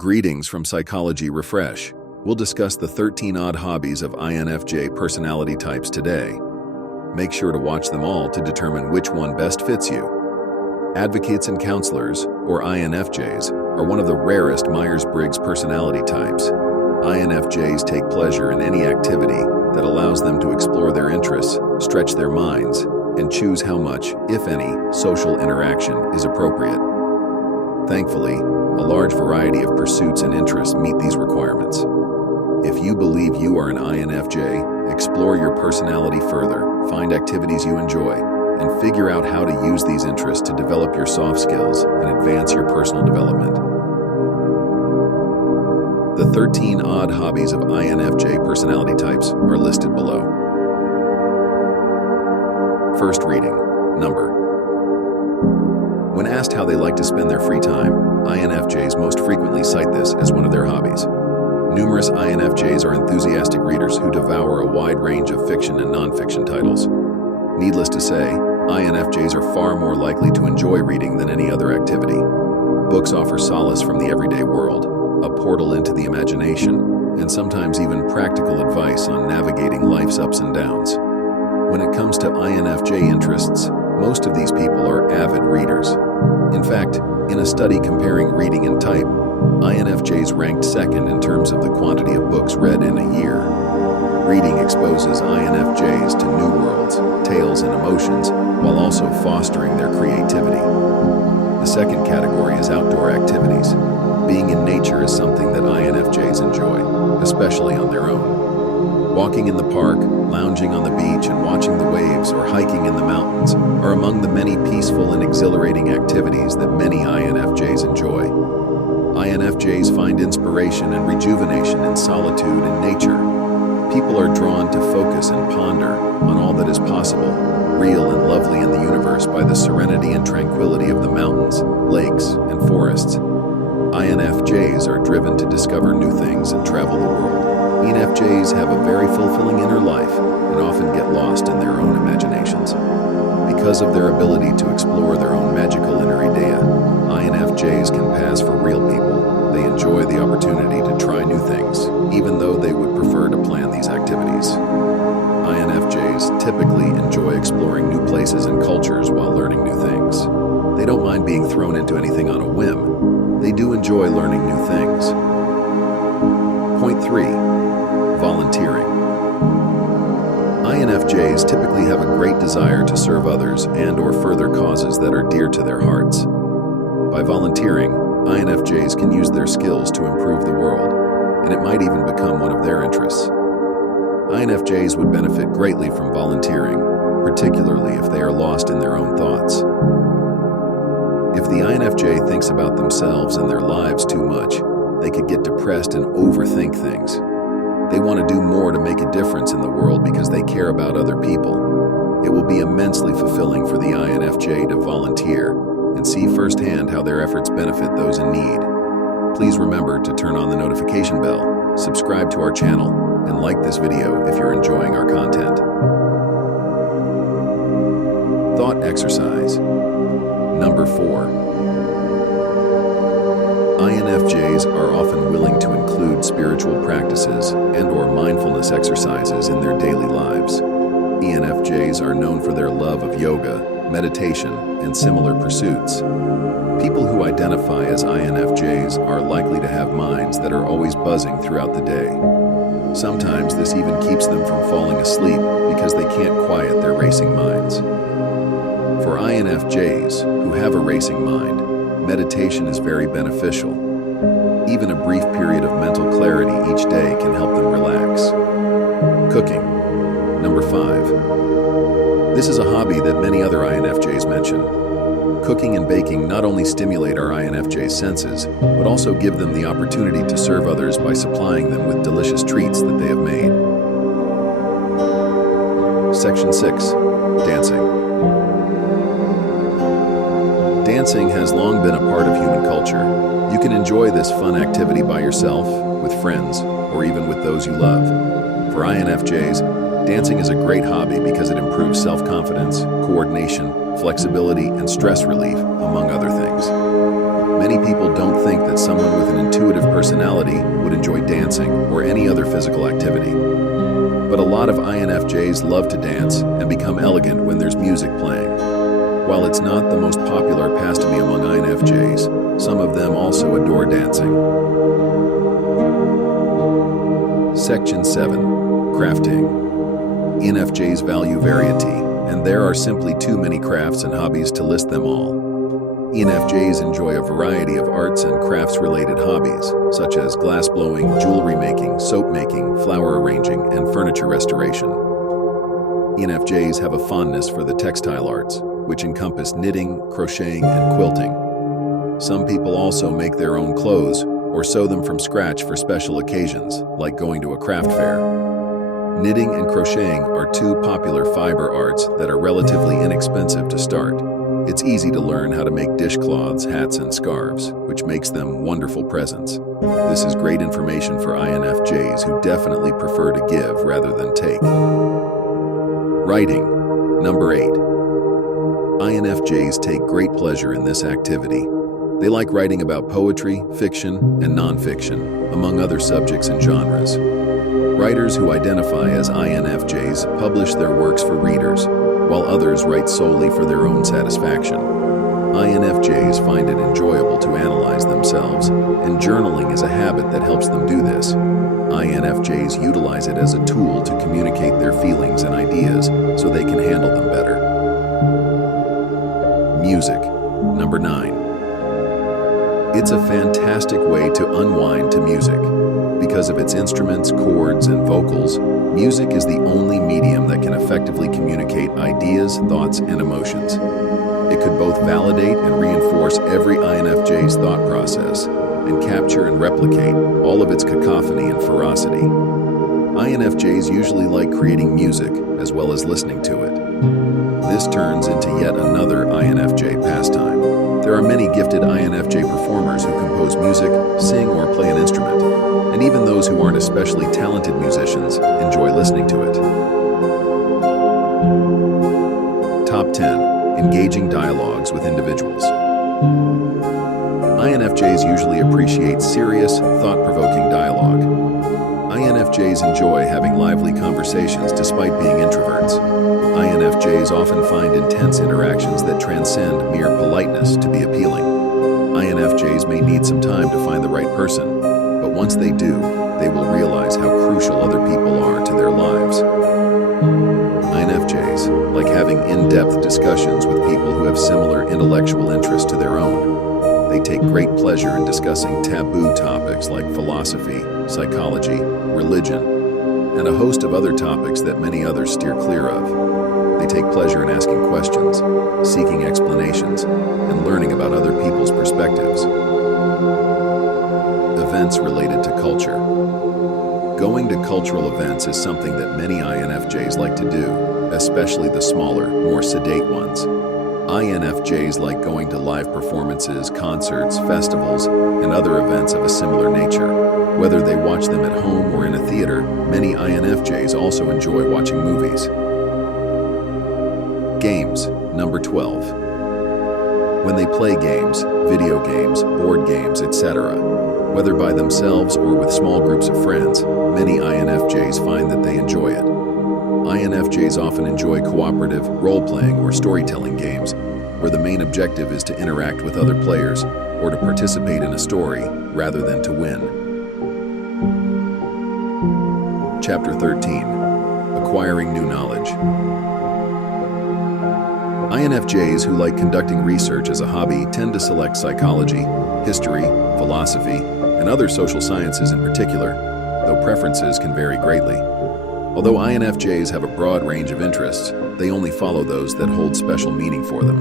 Greetings from Psychology Refresh. We'll discuss the 13 odd hobbies of INFJ personality types today. Make sure to watch them all to determine which one best fits you. Advocates and counselors, or INFJs, are one of the rarest Myers-Briggs personality types. INFJs take pleasure in any activity that allows them to explore their interests, stretch their minds, and choose how much, if any, social interaction is appropriate. Thankfully, a large variety of pursuits and interests meet these requirements. If you believe you are an INFJ, explore your personality further, find activities you enjoy, and figure out how to use these interests to develop your soft skills and advance your personal development. The 13 odd hobbies of INFJ personality types are listed below. First reading, number. When asked how they like to spend their free time, INFJs most frequently cite this as one of their hobbies. Numerous INFJs are enthusiastic readers who devour a wide range of fiction and non-fiction titles. Needless to say, INFJs are far more likely to enjoy reading than any other activity. Books offer solace from the everyday world, a portal into the imagination, and sometimes even practical advice on navigating life's ups and downs. When it comes to INFJ interests, most of these people are avid readers. In fact, in a study comparing reading and type, INFJs ranked second in terms of the quantity of books read in a year. Reading exposes INFJs to new worlds, tales, and emotions, while also fostering their creativity. The second category is outdoor activities. Being in nature is something that INFJs enjoy, especially on their own. Walking in the park, lounging on the beach, and watching the waves or hiking in the mountains are among the many peaceful and exhilarating activities that many INFJs enjoy. INFJs find inspiration and rejuvenation in solitude and nature. People are drawn to focus and ponder on all that is possible, real and lovely in the universe by the serenity and tranquility of the mountains, lakes, and forests. INFJs are driven to discover new things and travel the world. ENFJs have a very fulfilling inner life and often get lost in their own imaginations. Because of their ability to explore their own magical inner idea, INFJs can pass for real people. They enjoy the opportunity to try new things, even though they would prefer to plan these activities. INFJs typically enjoy exploring new places and cultures while learning new things. They don't mind being thrown into anything on a whim. They do enjoy learning new things. Point 3. Volunteering. INFJs typically have a great desire to serve others and/or further causes that are dear to their hearts. By volunteering, INFJs can use their skills to improve the world, and it might even become one of their interests. INFJs would benefit greatly from volunteering, particularly if they are lost in their own thoughts. If the INFJ thinks about themselves and their lives too much, they could get depressed and overthink things. They want to do more to make a difference in the world because they care about other people. It will be immensely fulfilling for the INFJ to volunteer and see firsthand how their efforts benefit those in need. Please remember to turn on the notification bell, subscribe to our channel, and like this video if you're enjoying our content. Thought exercise. Number 4. INFJs are often willing to include spiritual practices and/or mindfulness exercises in their daily lives. ENFJs are known for their love of yoga, meditation, and similar pursuits. People who identify as INFJs are likely to have minds that are always buzzing throughout the day. Sometimes this even keeps them from falling asleep because they can't quiet their racing minds. For INFJs who have a racing mind, meditation is very beneficial. Even a brief period of mental clarity each day can help them relax. Cooking. Number 5. This is a hobby that many other INFJs mention. Cooking and baking not only stimulate our INFJ senses, but also give them the opportunity to serve others by supplying them with delicious treats that they have made. Section 6. Dancing. Dancing has long been a part of human culture. You can enjoy this fun activity by yourself, with friends, or even with those you love. For INFJs, dancing is a great hobby because it improves self-confidence, coordination, flexibility, and stress relief, among other things. Many people don't think that someone with an intuitive personality would enjoy dancing or any other physical activity. But a lot of INFJs love to dance and become elegant when there's music playing. While it's not the most popular pastime among INFJs, some of them also adore dancing. Section 7. Crafting. INFJs value variety, and there are simply too many crafts and hobbies to list them all. INFJs enjoy a variety of arts and crafts-related hobbies, such as glass blowing, jewelry making, soap making, flower arranging, and furniture restoration. INFJs have a fondness for the textile arts, which encompass knitting, crocheting, and quilting. Some people also make their own clothes or sew them from scratch for special occasions, like going to a craft fair. Knitting and crocheting are two popular fiber arts that are relatively inexpensive to start. It's easy to learn how to make dishcloths, hats, and scarves, which makes them wonderful presents. This is great information for INFJs who definitely prefer to give rather than take. Writing. Number 8. INFJs take great pleasure in this activity. They like writing about poetry, fiction, and nonfiction, among other subjects and genres. Writers who identify as INFJs publish their works for readers, while others write solely for their own satisfaction. INFJs find it enjoyable to analyze themselves, and journaling is a habit that helps them do this. INFJs utilize it as a tool to communicate their feelings and ideas so they can handle them better. Music. Number 9. It's a fantastic way to unwind to music. Because of its instruments, chords, and vocals, music is the only medium that can effectively communicate ideas, thoughts, and emotions. It could both validate and reinforce every INFJ's thought process, and capture and replicate all of its cacophony and ferocity. INFJs usually like creating music, as well as listening to it. This turns into yet another INFJ pastime. There are many gifted INFJ performers who compose music, sing, or play an instrument, and even those who aren't especially talented musicians enjoy listening to it. Top 10. Engaging dialogues with individuals. INFJs usually appreciate serious, thought-provoking dialogue. INFJs enjoy having lively conversations despite being introverts. INFJs often find intense interactions that transcend mere politeness to be appealing. INFJs may need some time to find the right person, but once they do, they will realize how crucial other people are to their lives. INFJs like having in-depth discussions with people who have similar intellectual interests to their own. They take great pleasure in discussing taboo topics like philosophy, psychology, religion, and a host of other topics that many others steer clear of. They take pleasure in asking questions, seeking explanations, and learning about other people's perspectives. Events related to culture. Going to cultural events is something that many INFJs like to do, especially the smaller, more sedate ones. INFJs like going to live performances, concerts, festivals, and other events of a similar nature. Whether they watch them at home or in a theater, many INFJs also enjoy watching movies. Games. Number 12. When they play games, video games, board games, etc., whether by themselves or with small groups of friends, many INFJs find that they enjoy it. INFJs often enjoy cooperative, role-playing, or storytelling games, where the main objective is to interact with other players or to participate in a story rather than to win. Chapter 13. Acquiring new knowledge. INFJs who like conducting research as a hobby tend to select psychology, history, philosophy, and other social sciences in particular, though preferences can vary greatly. Although INFJs have a broad range of interests, they only follow those that hold special meaning for them.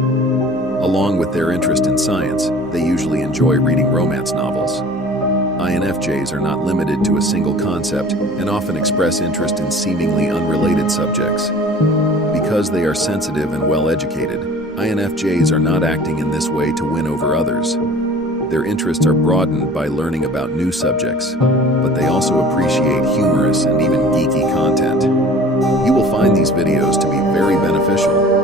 Along with their interest in science, they usually enjoy reading romance novels. INFJs are not limited to a single concept and often express interest in seemingly unrelated subjects. Because they are sensitive and well-educated, INFJs are not acting in this way to win over others. Their interests are broadened by learning about new subjects, but they also appreciate humorous and even geeky content. You will find these videos to be very beneficial.